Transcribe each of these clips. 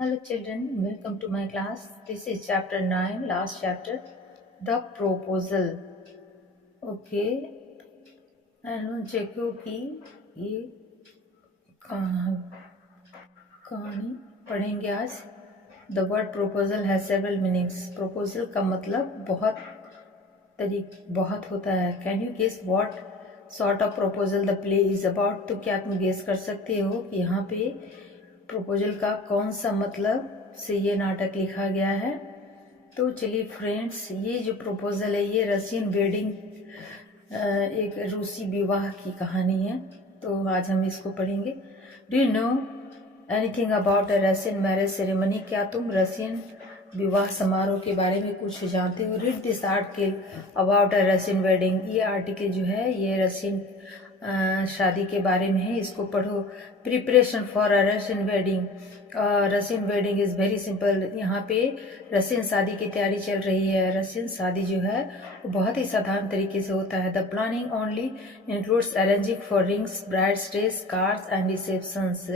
Hello children, welcome to my class. This is chapter 9, last chapter, the proposal. Okay, and चेको की ये कहानी पढ़ेंगे आज. The word proposal has several meanings. Proposal का मतलब बहुत होता है. Can you guess what sort of proposal the play is about? तो क्या तुम गेस कर सकते हो कि यहाँ पे प्रपोजल का कौन सा मतलब से ये नाटक लिखा गया है. तो चलिए फ्रेंड्स, ये जो प्रपोजल है ये रशियन वेडिंग, एक रूसी विवाह की कहानी है. तो आज हम इसको पढ़ेंगे. Do you know anything about a Russian marriage ceremony? क्या तुम रशियन विवाह समारोह के बारे में कुछ जानते हो? Read this article about a Russian wedding. ये आर्टिकल जो है ये रशियन शादी के बारे में है, इसको पढ़ो. Preparation for a Russian wedding. Russian wedding is very simple. यहाँ पे रशियन शादी की तैयारी चल रही है. रशियन शादी जो है वो बहुत ही साधारण तरीके से होता है. The planning only includes arranging for rings, brides dress, cards and receptions.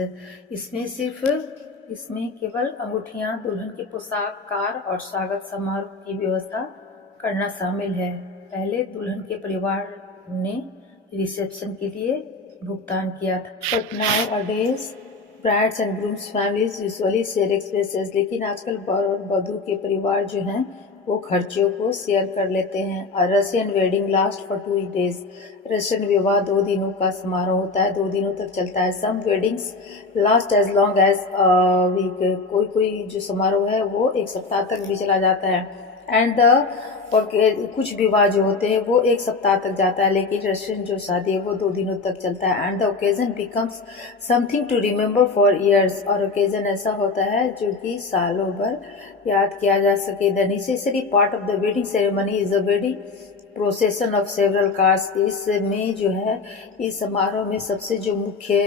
इसमें केवल अंगूठियां, दुल्हन की पोशाक, कार और स्वागत समारोह की व्यवस्था करना शामिल है. पहले दुल्हन के परिवार ने रिसेप्शन के लिए भुगतान किया था. बट नाउ अडेज brides and grooms families usually share expenses. लेकिन आजकल वर और वधू के परिवार जो हैं वो खर्चों को शेयर कर लेते हैं. Russian wedding last for 2 days. Russian विवाह 2 दिनों का समारोह होता है, 2 दिनों तक चलता है. Some weddings last as long as week. कोई जो समारोह है वो 1 सप्ताह तक भी चला जाता है. एंड कुछ विवाह जो होते हैं वो 1 सप्ताह तक जाता है, लेकिन रशियन जो शादी है वो 2 दिनों तक चलता है. And the occasion becomes something to remember for years. और ओकेजन ऐसा होता है जो कि सालों भर याद किया जा सके. The necessary part of the wedding ceremony is a wedding procession of several cars. इसमें जो है इस समारोह में सबसे जो मुख्य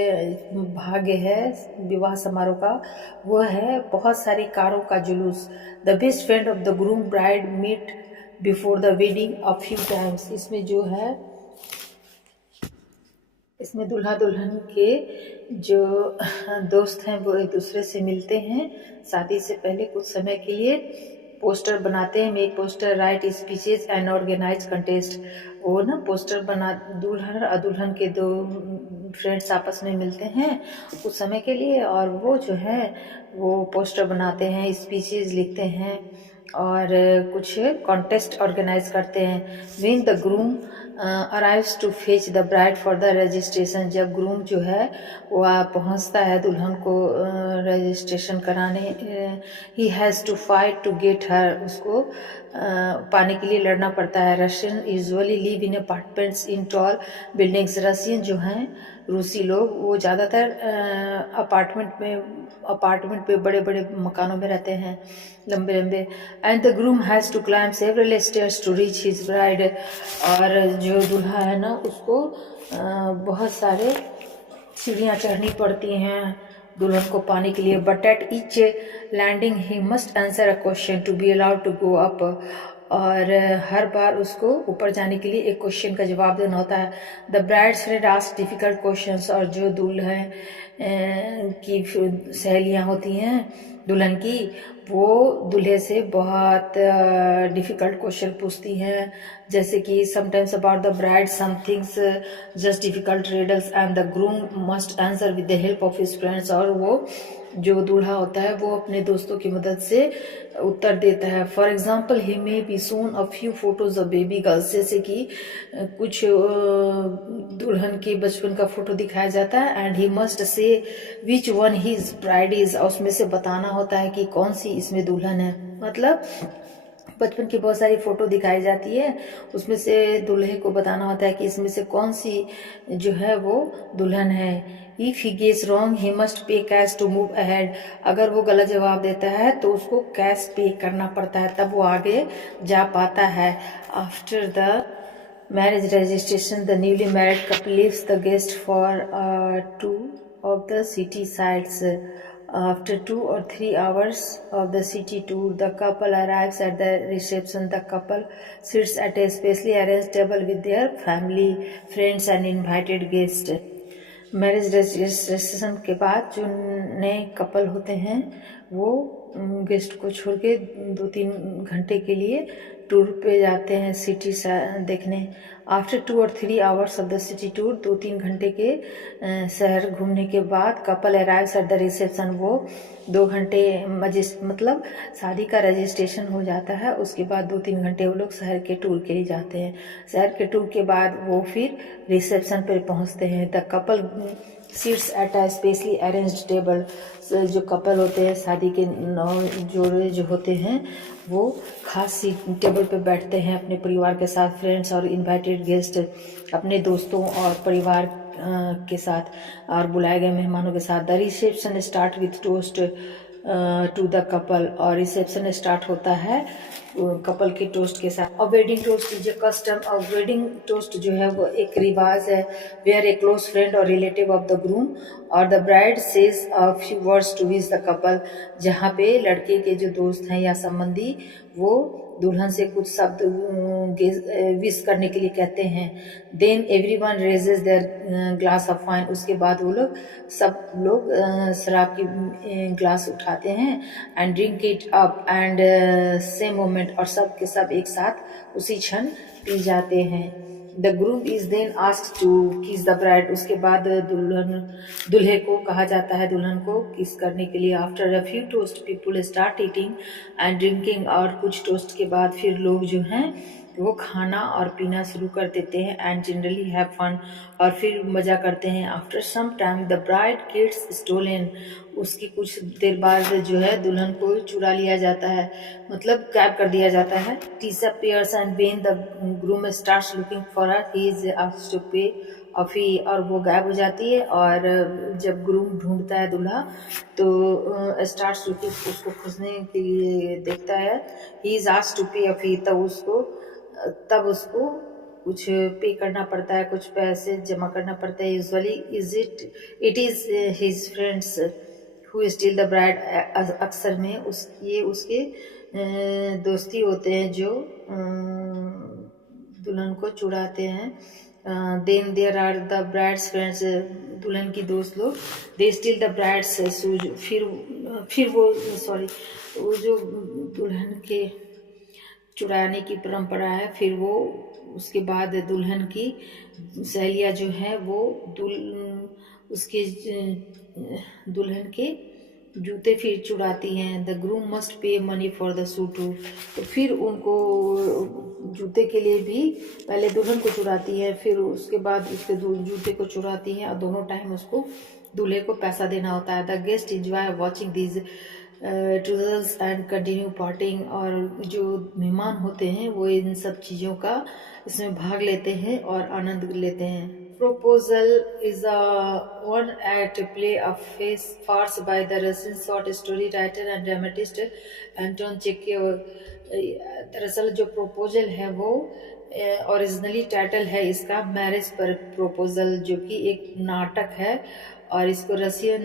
भाग है विवाह समारोह का वो है बहुत सारी कारों का जुलूस. The best friend of the groom bride meet before the wedding a few times. इसमें दूल्हा दुल्हन के जो दोस्त हैं वो एक दूसरे से मिलते हैं शादी से पहले कुछ समय के लिए. पोस्टर बनाते हैं. Make poster, write speeches and organise contest. वो ना पोस्टर बना, दुल्हन और दुल्हन के दो फ्रेंड्स आपस में मिलते हैं कुछ समय के लिए और वो जो है वो पोस्टर बनाते हैं, स्पीचेज लिखते हैं और कुछ कॉन्टेस्ट ऑर्गेनाइज करते हैं. When the groom arrives to fetch the bride for the registration. जब ग्रूम जो है वो पहुंचता है दुल्हन को रजिस्ट्रेशन कराने, he has to fight to get her. उसको पाने के लिए लड़ना पड़ता है. Russian usually live in apartments in tall buildings. Russian जो हैं रूसी लोग वो ज़्यादातर अपार्टमेंट पे बड़े बड़े मकानों में रहते हैं, लंबे लंबे. And the groom has to climb several stairs to reach his bride. और जो दूल्हा है ना उसको बहुत सारे सीढ़ियाँ चढ़नी पड़ती हैं दुल्हन को पाने के लिए. But at each landing he must answer a question to be allowed to go up. और हर बार उसको ऊपर जाने के लिए एक क्वेश्चन का जवाब देना होता है. The brides friend ask difficult questions. और जो दुल्हन की सहेलियाँ होती हैं दुल्हन की वो दूल्हे से बहुत डिफ़िकल्ट क्वेश्चन पूछती हैं, जैसे कि sometimes about the bride, some things just difficult riddles and the groom must answer with the help of his friends. और वो जो दूल्हा होता है वो अपने दोस्तों की मदद से उत्तर देता है. For example he may be shown a few photos of baby girls. जैसे कि कुछ दुल्हन के बचपन का फोटो दिखाया जाता है. And he must say which one his bride is. उसमें से बताना होता है कि कौन सी इसमें दुल्हन है. मतलब बचपन की बहुत सारी फोटो दिखाई जाती है, उसमें से दूल्हे को बताना होता है कि इसमें से कौन सी जो है वो दुल्हन है. If he guess wrong he must pay cash to move ahead. अगर वो गलत जवाब देता है तो उसको कैश पे करना पड़ता है, तब वो आगे जा पाता है. After the marriage registration the newly married couple leaves the guest for to of the city sights. After 2 or 3 hours of the city tour, the couple arrives at the reception. The couple sits at a specially arranged table with their family, friends and invited guests. Marriage registration के बाद जो नए couple होते हैं वो guest को छोड़ के 2-3 घंटे के लिए टूर पे जाते हैं सिटी देखने। आफ्टर 2 और 3 hours of the city tour, 2-3 घंटे के शहर घूमने के बाद couple arrives at the reception. वो 2 घंटे मतलब शादी का रजिस्ट्रेशन हो जाता है, उसके बाद 2-3 घंटे वो लोग शहर के टूर के लिए जाते हैं। शहर के टूर के बाद वो फिर रिसेप्शन पर पहुंचते हैं। The couple seats at a specially arranged table. जो कपल होते हैं, शादी के जोड़े जो होते हैं, वो खास सीट टेबल पे बैठते हैं अपने परिवार के साथ, फ्रेंड्स और इनवाइटेड गेस्ट, अपने दोस्तों और परिवार के साथ और बुलाए गए मेहमानों के साथ। The reception start with toast to the couple. और रिसेप्शन स्टार्ट होता है कपल के टोस्ट के साथ। और wedding toast is a custom. और वेडिंग टोस्ट जो है वो एक रिवाज है, वेयर ए क्लोज फ्रेंड और रिलेटिव ऑफ द ग्रूम और the bride says a few words to wish the couple. जहाँ पे लड़के के जो दोस्त हैं या संबंधी वो दुल्हन से कुछ शब्द विश करने के लिए कहते हैं। Then everyone raises their glass of wine. उसके बाद वो लोग सब लोग शराब की ग्लास उठाते हैं and drink it up and same moment. और सब के सब एक साथ उसी क्षण पी जाते हैं। The groom is then asked to kiss the bride. उसके बाद दूल्हे को कहा जाता है दुल्हन को किस करने के लिए। After a few toast people start eating and drinking. और कुछ टोस्ट के बाद फिर लोग जो हैं वो खाना और पीना शुरू कर देते हैं एंड जनरली हैव फन। और फिर मजा करते हैं। After some time the bride gets stolen. उसकी कुछ देर बाद जो है दुल्हन को चुरा लिया जाता है, मतलब गायब कर दिया जाता है। disappears and when the groom starts looking for her he is asked to pay a fee। और वो गायब हो जाती है और जब ग्रूम ढूंढता है दूल्हा तो स्टार्ट्स लुकिंग, उसको खोजने के लिए देखता है। ही इज आस्क्ड टू पे अ फी। तब उसको कुछ पे करना पड़ता है, कुछ पैसे जमा करना पड़ता है। Usually it is his friends who steel the bride. अक्सर में उसके दोस्ती होते हैं जो दुल्हन को चुराते हैं। Then there are the bride's friends. दुल्हन की दोस्त लोग they steal the bride's shoes. फिर वो जो दुल्हन के चुराने की परंपरा है, फिर वो उसके बाद दुल्हन की सहेलियाँ जो है वो उसके दुल्हन के जूते फिर चुराती हैं। The groom must pay money for the shoe too. तो फिर उनको जूते के लिए भी पहले दुल्हन को चुराती है, फिर उसके बाद उसके जूते को चुराती हैं और दोनों टाइम उसको दूल्हे को पैसा देना होता है। The guest enjoy watching these ट्रूजल्स एंड कंटिन्यू पार्टिंग। और जो मेहमान होते हैं वो इन सब चीज़ों का इसमें भाग लेते हैं और आनंद लेते हैं। Proposal is a one act play of farce by the Russian short story writer and dramatist Anton Chekhov। दरअसल जो प्रपोजल है वो ओरिजिनली टाइटल है इसका मैरिज पर प्रपोजल, जो कि एक नाटक है और इसको रशियन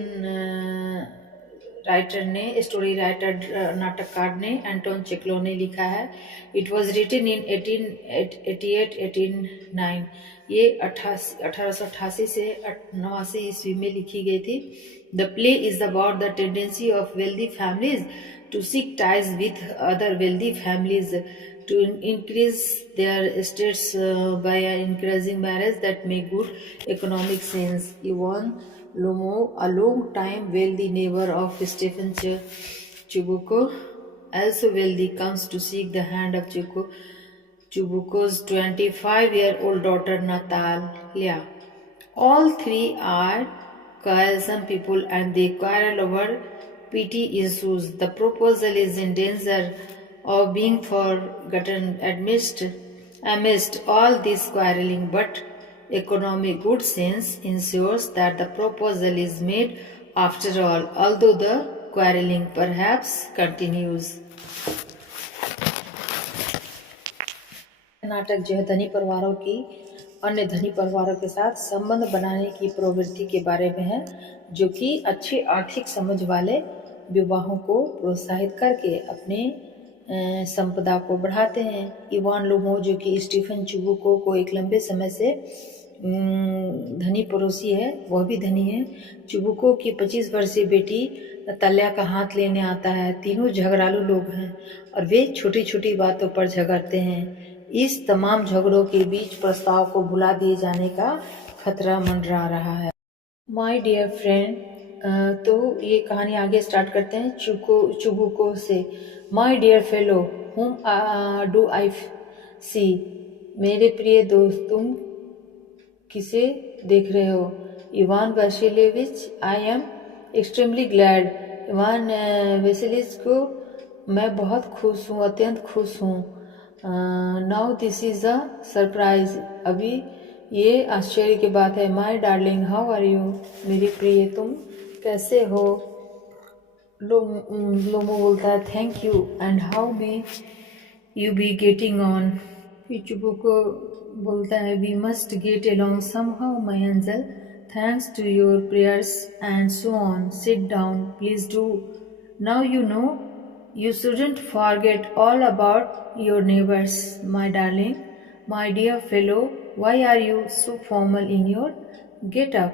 राइटर ने, स्टोरी राइटर नाटककार ने एंटोन चेखोव ने लिखा है। It was written in 1888-89। ये 1888 से 89 ईस्वी में लिखी गई थी। The play is about the tendency of wealthy families to seek ties with other wealthy families to increase their estates by encouraging marriage that make good economic sense. Ivan Lomo, a long-time wealthy neighbor of Stephen Chubbuko, also wealthy, comes to seek the hand of Chubbuko's 25-year-old daughter Natalia. All three are quarrelsome people and they quarrel over petty issues. The proposal is in danger of being forgotten amidst all this quarreling, but economic good sense ensures that the proposal is made after all, although the quarreling perhaps continues. नाटक जो है धनी परिवारों की अन्य धनी परिवारों के साथ संबंध बनाने की प्रवृत्ति के बारे में है, जो कि अच्छी आर्थिक समझ वाले विवाहों को प्रोत्साहित करके अपने संपदा को बढ़ाते हैं। इवान लोमो, जो कि स्टीफन चुबुको को एक लंबे समय से धनी पड़ोसी है, वह भी धनी है। चुबुको की 25 वर्षीय बेटी तल्या का हाथ लेने आता है। तीनों झगड़ालू लोग हैं और वे छोटी छोटी बातों पर झगड़ते हैं। इस तमाम झगड़ों के बीच प्रस्ताव को भुला दिए जाने का खतरा मंडरा रहा है। माई डियर फ्रेंड, तो ये कहानी आगे स्टार्ट करते हैं चुबुको से। My dear fellow, whom do I see? मेरे प्रिय दोस्त, तुम किसे देख रहे हो? Ivan Vasilievich, I am extremely glad. Ivan Vasilievich को मैं बहुत खुश हूँ, अत्यंत खुश हूँ। Now this is a surprise, अभी ये आश्चर्य की बात है। My darling, how are you? मेरी प्रिय, तुम कैसे हो? लोमो बोलता है thank you, and how be you be getting on? Chubukov बोलता है we must get along somehow my angel, thanks to your prayers and so on. Sit down please do. Now you know you shouldn't forget all about your neighbors, my darling. My dear fellow, why are you so formal in your get-up?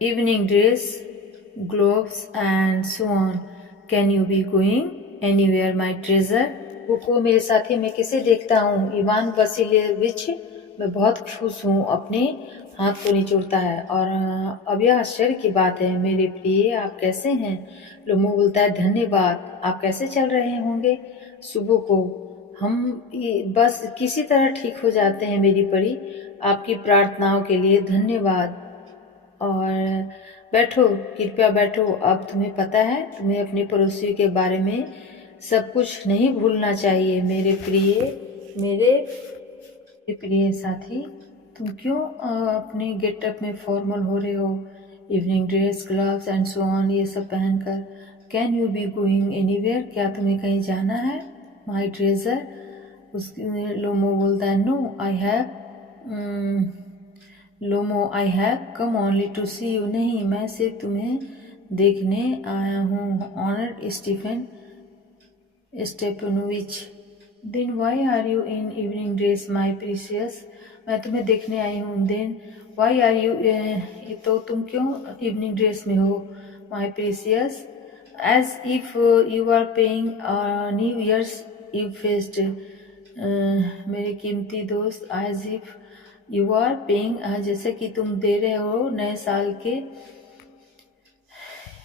Evening dress, gloves and so on. Can you be going anywhere, my treasure? को मेरे साथी में किसे देखता हूँ? Ivan वसीलिएविच, मैं बहुत खुश हूँ। अपने हाथ को निचोड़ता है। और अब यह आश्चर्य की बात है, मेरे प्रिय आप कैसे हैं? लोमो बोलता है धन्यवाद, आप कैसे चल रहे होंगे? सुबह को हम बस किसी तरह ठीक हो जाते हैं मेरी परी, आपकी प्रार्थनाओं के लिए धन्यवाद। और बैठो, कृपया बैठो। अब तुम्हें पता है, तुम्हें अपने पड़ोसियों के बारे में सब कुछ नहीं भूलना चाहिए। मेरे प्रिय साथी, तुम क्यों अपने गेटअप में फॉर्मल हो रहे हो? Evening dress, gloves and so on, ये सब पहनकर। Can you be going anywhere? क्या तुम्हें कहीं जाना है, माई ट्रेजर? लोमो बोलता है no I have come only to see you. नहीं, मैं सिर्फ तुम्हें देखने आया हूँ। Honoured Stephen Stepanovich. Then why are you in evening dress my precious? मैं तुम्हें देखने आई हूँ। देन वाई आर यू, तो तुम क्यों इवनिंग ड्रेस में हो, my precious? As if you are paying new year's eve fest. मेरे कीमती दोस्त, as if you are paying, जैसे कि तुम दे रहे हो नए साल के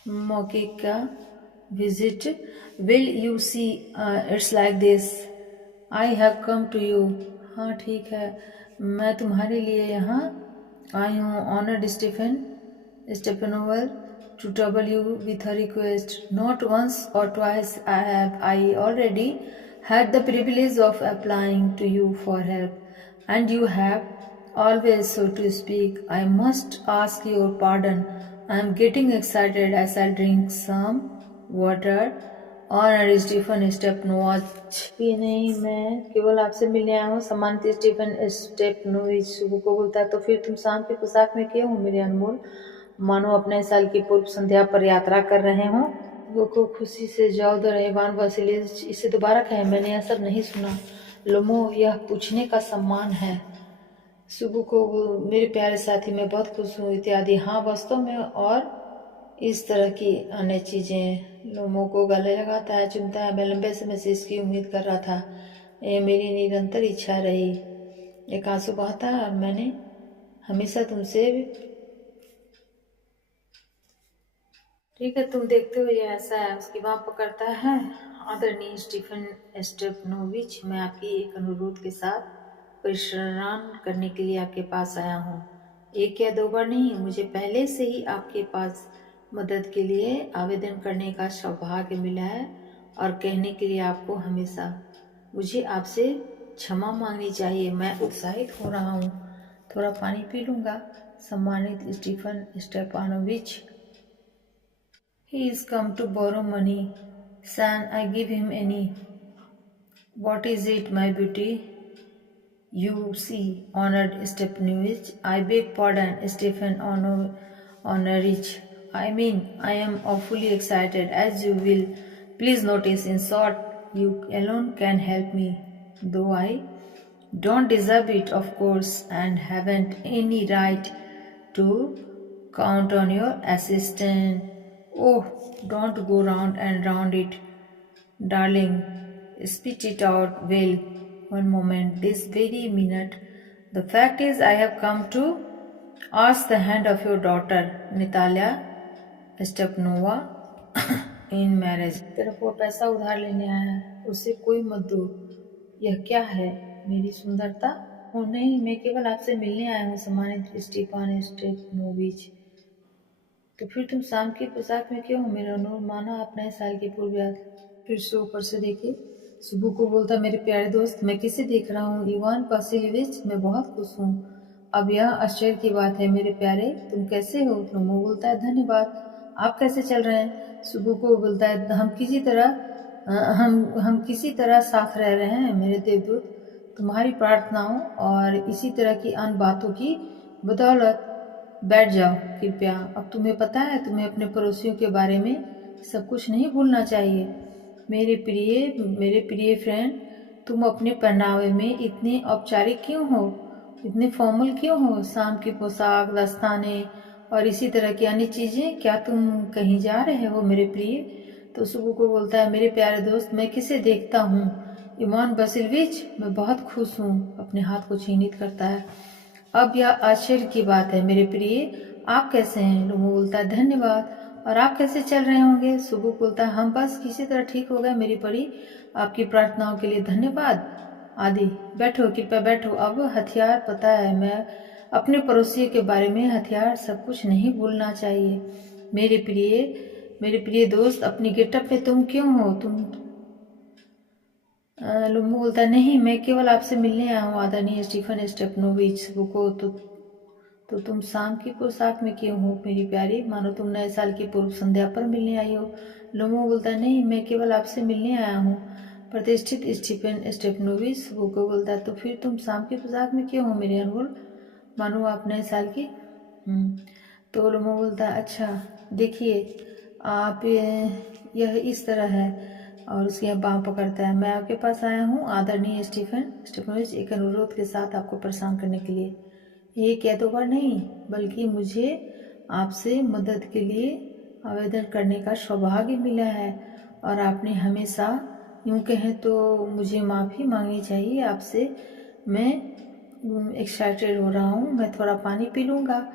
मौके का visit. Will you see, it's like this, I have come to you. हाँ ठीक है, मैं तुम्हारे लिए यहाँ आई हूँ। Honoured Stepanovich, to trouble you with a request. Not once or twice I already had the privilege of applying to you for help, and you have always, so to speak. I must ask your pardon. I am getting excited as I drink some water. Honour Stephen Stepanovich. भी नहीं, मैं केवल आपसे मिलने आया हूँ। सम्मानित Stephen Stepanovich सुबह को बोलता है तो फिर तुम शाम की पोशाक में क्यों हो मेरे अनमोल? मानो अपने साल की पूर्व संध्या पर यात्रा कर रहे हो। वो को खुशी से जाओ दर इवान वासिलिएविच, इसे दोबारा कहें, मैंने यह सब नहीं सुना। लोमो, यह पूछने का सम्मान है। सुबह को मेरे प्यारे साथी, मैं बहुत खुश हूँ इत्यादि। हाँ वास्तव में, और इस तरह की अन्य चीजें। लोमो को गले लगाता है, चुमता है। मैं लंबे समय से इसकी उम्मीद कर रहा था, ये मेरी निरंतर इच्छा रही। एक आंसू बहता है और मैंने हमेशा तुमसे। ठीक है, तुम देखते हो ये ऐसा है। उसकी बात पकड़ता है। आदरणीय स्टीफन स्टेपनोविच, मैं आपकी एक अनुरोध के साथ परिश्रम करने के लिए आपके पास आया हूँ। एक या दो बार नहीं, मुझे पहले से ही आपके पास मदद के लिए आवेदन करने का सौभाग्य मिला है और कहने के लिए आपको हमेशा मुझे आपसे क्षमा मांगनी चाहिए। मैं उत्साहित हो रहा हूँ। थोड़ा पानी पी लूँगा। सम्मानित Stephen Stepanovich, he is come to borrow money. Can I give him any? What is it, my beauty? You see, honored Stepanovich, I beg pardon, Stephen Honorich. I mean, I am awfully excited, as you will please notice. In short, you alone can help me, though I Don't deserve it, of course, and haven't any right to count on your assistant. Oh, don't go round and round it, darling. Spit it out, Will. One moment, this very minute. The fact is, I have come to ask the hand of your daughter, Natalia Stepanova, in marriage. तेरे को पैसा उधार लेने आया है, उससे कोई मत दो। यह क्या है, मेरी सुंदरता? ओ नहीं, मैं केवल आपसे मिलने आया हूँ, सम्मानित स्टीफान स्टेपनोविच। तो फिर तुम शाम की पोशाक में क्यों हो? मेरा अनुरोध माना आप नए साल की पूर्व याद। फिर से ऊपर से देखे सुबह को बोलता, मेरे प्यारे दोस्त, मैं किसे देख रहा हूँ? इवान वासिलिविच, मैं बहुत खुश हूँ। अब यह आश्चर्य की बात है मेरे प्यारे, तुम कैसे हो? लोमो बोलता है, धन्यवाद। आप कैसे चल रहे हैं? सुबह को बोलता है, हम किसी तरह साथ रह रहे हैं मेरे देवदूत, तुम्हारी प्रार्थनाओं और इसी तरह की अन्य बातों की बदौलत। बैठ जाओ कृपया। अब तुम्हें पता है, तुम्हें अपने पड़ोसियों के बारे में सब कुछ नहीं भूलना चाहिए। मेरे प्रिय फ्रेंड, तुम अपने पहनावे में इतने औपचारिक क्यों हो, इतने फॉर्मल क्यों हो? शाम की पोशाक, दस्ताने और इसी तरह की अन्य चीजें। क्या तुम कहीं जा रहे हो मेरे प्रिय? तो सुबह को बोलता है, मेरे प्यारे दोस्त, मैं किसे देखता हूँ? इवान वासिलिविच, मैं बहुत खुश हूँ। अपने हाथ को चिन्हित करता है। अब यह आश्चर्य की बात है मेरे प्रिय, आप कैसे हैं? लोमो बोलता है, धन्यवाद। और आप कैसे चल रहे होंगे? सुबह बोलता है, हम बस किसी तरह ठीक हो गए मेरी परी, आपकी प्रार्थनाओं के लिए धन्यवाद। आदि, बैठो कृपया बैठो। अब हथियार, पता है मैं अपने पड़ोसी के बारे में हथियार सब कुछ नहीं भूलना चाहिए। मेरे प्रिय दोस्त, अपनी गेटअप में तुम क्यों हो? लुम्बू बोलता है, नहीं, मैं केवल आपसे मिलने आया हूँ आदरणीय स्टीफन स्टेपनोविच। रुको, तो तुम शाम की पोशाक में क्यों हो मेरी प्यारी? मानो तुम नए साल की पूर्व संध्या पर मिलने आई हो। लुम्बू बोलता है, नहीं, मैं केवल आपसे मिलने आया हूँ प्रतिष्ठित स्टीफन स्टेपनोविच। रुको बोलता है, तो फिर तुम शाम की पोशाक में क्यों हो मेरे अनमोल? मानो आप नए साल की। तो लुम्बू बोलता है, अच्छा देखिए, आप यह इस तरह है, और उसके बाँह पकड़ता है। मैं आपके पास आया हूँ आदरणीय स्टीफन स्टेपनोविच, एक अनुरोध के साथ आपको परेशान करने के लिए। ये कह दो बार नहीं, बल्कि मुझे आपसे मदद के लिए आवेदन करने का सौभाग्य मिला है, और आपने हमेशा, यूँ कहें तो मुझे माफ़ी मांगनी चाहिए आपसे। मैं एक्साइटेड हो रहा हूँ, मैं थोड़ा पानी पी लूँगा।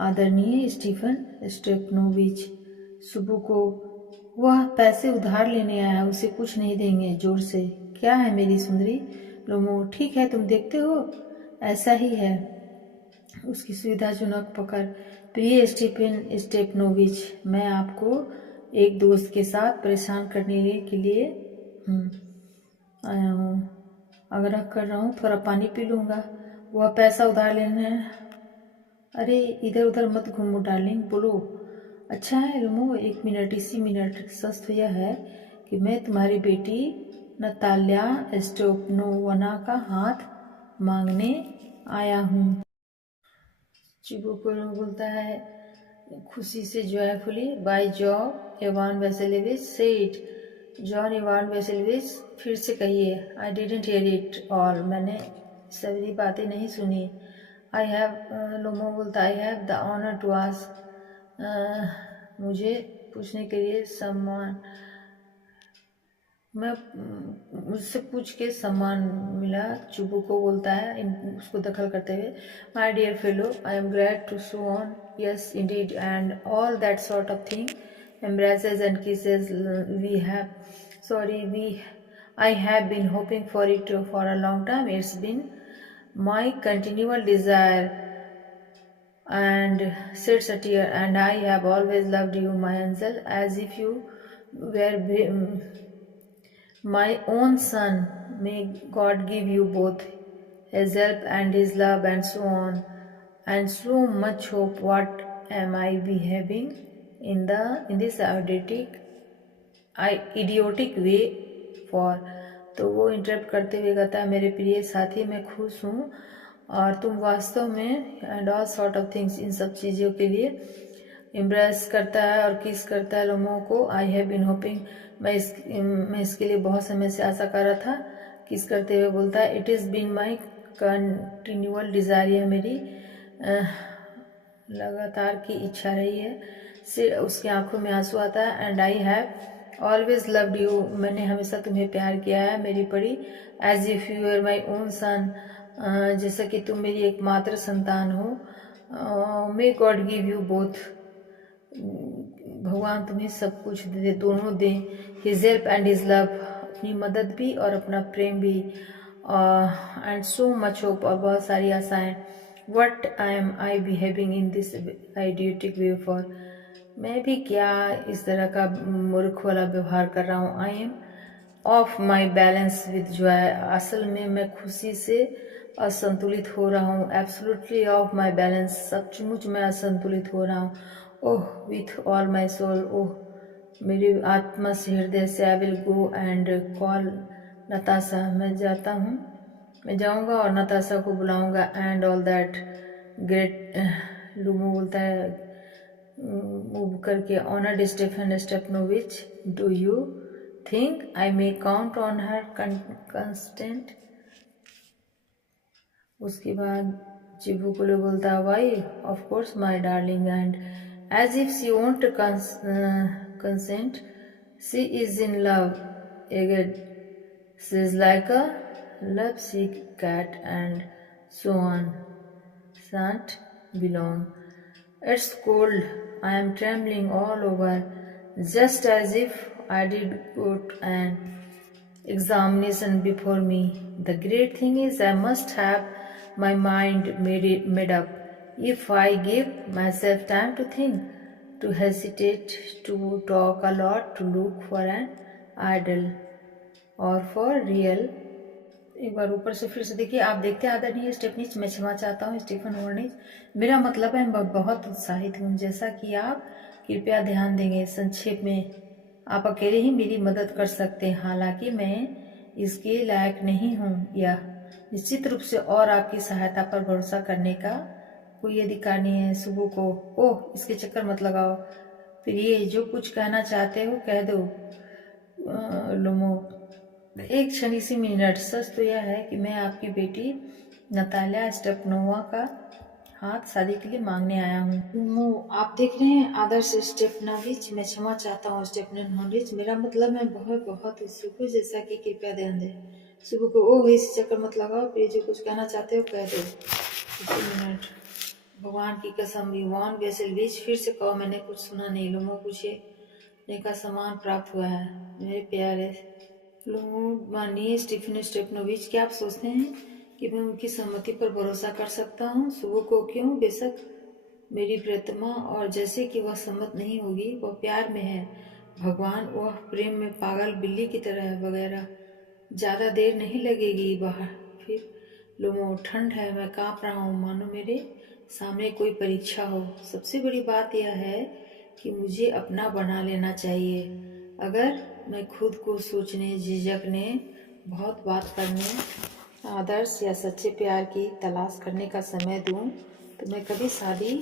आदरणीय स्टीफन स्टेपनोविच। सुबह को, वह पैसे उधार लेने आया, उसे कुछ नहीं देंगे। जोर से, क्या है मेरी सुंदरी? लोमो, ठीक है, तुम देखते हो, ऐसा ही है। उसकी सुविधाजनक पकड़। प्रिय स्टीफन स्टेपनोविच, मैं आपको एक दोस्त के साथ परेशान करने के लिए आया हूँ। आग्रह कर रहा हूँ, थोड़ा पानी पी लूँगा। वह पैसा उधार लेने। अरे इधर उधर मत घूमो डार्लिंग, बोलो। अच्छा है लुमो, एक मिनट, इसी मिनट। सच तो यह है कि मैं तुम्हारी बेटी नताल्या स्टेपनोवा का हाथ मांगने आया हूँ। चिबुको बोलता है खुशी से, joyfully, by Jove Ivan Vasilievich said. John Ivan Vasilievich, फिर से कहिए। I didn't hear it all, मैंने सभी बातें नहीं सुनी। आई हैव, लोमो बोलता, I have the honour to ask, मुझे पूछने के लिए सम्मान, मैं मुझसे पूछ के सम्मान मिला। चुबुको बोलता है उसको दखल करते हुए, my dear fellow, I am glad to so on, yes indeed, and all that sort of thing, embraces and kisses, I have been hoping for it for a long time. It's been my continual desire, and said Satyr, and I have always loved you, my angel, as if you were my own son. May God give you both his help and his love, and so on, and so much hope. What am I behaving in this idiotic way for? तो वो interrupt करते हुए कहता है, मेरे प्रिय साथी, मैं खुश हूँ, और तुम वास्तव में, and all sort of things, इन सब चीज़ों के लिए एम्ब्रेस करता है और किस करता है लोगों को। आई हैव बीन होपिंग, मैं इसके लिए बहुत समय से आशा कर रहा था। किस करते हुए बोलता है, it is been my continual desire, यह मेरी लगातार की इच्छा रही है। से उसकी आंखों में आंसू आता है। And I have always loved you, मैंने हमेशा तुम्हें प्यार किया है मेरी परी। As if you are my own son, जैसा कि तुम मेरी एकमात्र संतान हो। May God give you both, भगवान तुम्हें सब कुछ दे, दोनों दें। His help and his love, अपनी मदद भी और अपना प्रेम भी। एंड सो मच होप, और बहुत सारी आशाएं। What I behaving in this idiotic way for, मैं भी क्या इस तरह का मूर्ख वाला व्यवहार कर रहा हूँ। I am of my balance with Joy, असल में मैं खुशी से असंतुलित हो रहा हूँ। एब्सोल्युटली ऑफ माई बैलेंस, सचमुच मैं असंतुलित हो रहा हूँ। Oh with all my soul, oh मेरी आत्मा से, हृदय से। I will go and call Natasha, मैं जाऊंगा और नताशा को बुलाऊंगा। एंड ऑल दैट ग्रेट, लूमो बोलता है मूव करके, honoured Stefan Stepanovich, do you think I may count on her consent. उसके बाद चिबुकुले बोलता है, why of course my darling, and as if she won't consent, she is in love again, she is like a love sick cat, and so on. Shan't belong. It's cold. I am trembling all over, just as if I did got an examination before me. The great thing is I must have my mind made up. If I give myself time to think, to hesitate, to talk a lot, to look for an idol or for real। एक बार ऊपर से फिर से देखिए। आप देखते हैं आदरणीय स्टेफनीज, मैं क्षमा चाहता हूँ स्टीफन हॉर्निज, मेरा मतलब है मैं बहुत उत्साहित हूँ, जैसा कि आप कृपया ध्यान देंगे। संक्षेप में, आप अकेले ही मेरी मदद कर सकते हैं, हालांकि मैं इसके लायक नहीं हूँ। यह निश्चित रूप से और आपकी सहायता पर भरोसा करने का कोई अधिकार नहीं है। सुबह को, ओह इसके चक्कर मत लगाओ प्रिय, जो कुछ कहना चाहते हो कह दो। लोमो, एक क्षण, इसी मिनट। सच तो यह है कि मैं आपकी बेटी नतालिया स्टेपनोवा का हाथ शादी के लिए मांगने आया हूँ। आप देख रहे हैं आदर्श स्टेपनोविच, मैं क्षमा चाहता हूँ स्टेपनोविच, मेरा मतलब मैं बहुत बहुत उत्सुक हूँ, जैसा कि कृपया ध्यान दें। सुबह को, ओह इस चक्कर मत लगाओ प्रिय, जो कुछ कहना चाहते हो कह दो। इसी मिनट, भगवान की कसम, युवान वेसेलविच, फिर से कहो, मैंने कुछ सुना नहीं। लोगों पूछे का सामान प्राप्त हुआ है मेरे प्यारे लोग। माननीय स्टीफन स्टेपनोविच, क्या आप सोचते हैं कि मैं उनकी सहमति पर भरोसा कर सकता हूँ? सुबह को, क्यों? बेशक मेरी प्रियतमा, और जैसे कि वह सम्मत नहीं होगी, वह प्यार में है भगवान, वह प्रेम में पागल बिल्ली की तरह है वगैरह। ज़्यादा देर नहीं लगेगी बाहर। फिर लोगों, ठंड है, मैं काँप रहा हूँ, मानो मेरे सामने कोई परीक्षा हो। सबसे बड़ी बात यह है कि मुझे अपना बना लेना चाहिए। अगर मैं खुद को सोचने, झिझकने, बहुत बात करने, आदर्श या सच्चे प्यार की तलाश करने का समय दूं, तो मैं कभी शादी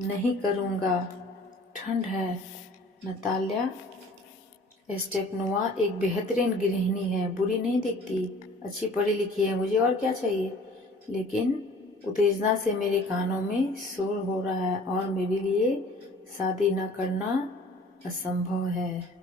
नहीं करूंगा। ठंड है। नतालिया स्टेपनोवा एक बेहतरीन गृहिणी है, बुरी नहीं दिखती, अच्छी पढ़ी लिखी है, मुझे और क्या चाहिए? लेकिन उत्तेजना से मेरे कानों में शोर हो रहा है और मेरे लिए शादी न करना असंभव है।